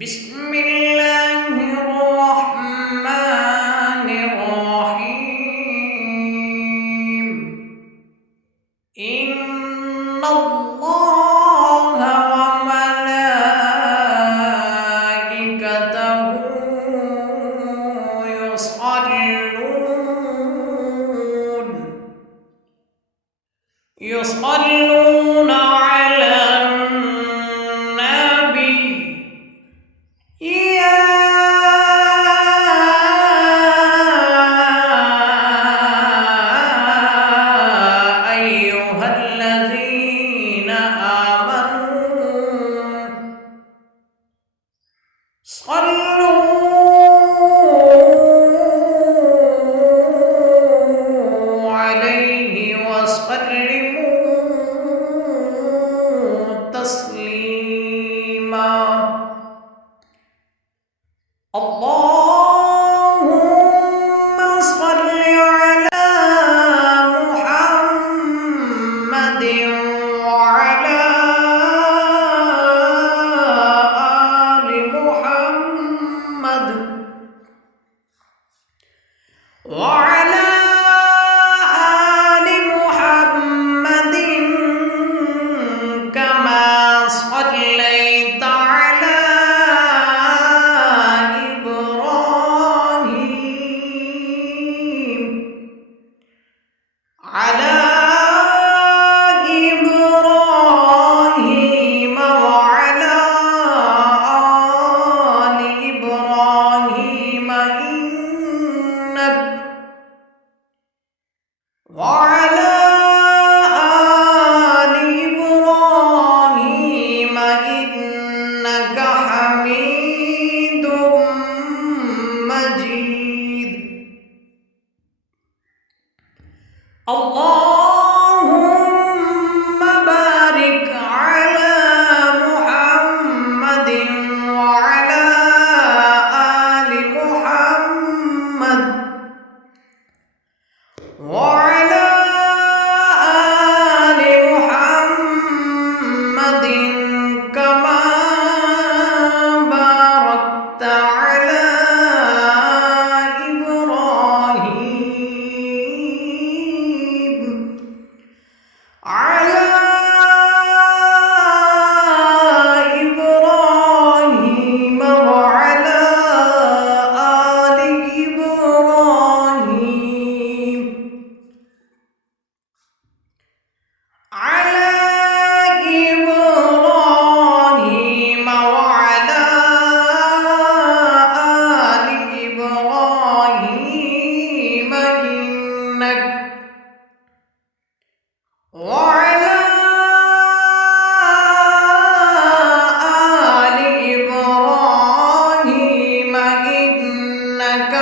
بسم الله الرحمن الرحيم. إن الله وملائكته يصلون على النبي. يا أيها الذين آمنوا صلوا عليه وسلموا تسليما. اللهم صل على محمد وعلى آل محمد وعلى آل محمد كما صليت على إبراهيم وعلى آل إبراهيم وعلى آل إبراهيم إنك حميد مجيد. اللهم بارك على محمد وعلى آل محمد وعلى آل محمد كما باركت على إبراهيم وعلى آل إبراهيم على إبراهيم وعلى آل إبراهيم إنك وعلى آل إبراهيم إنك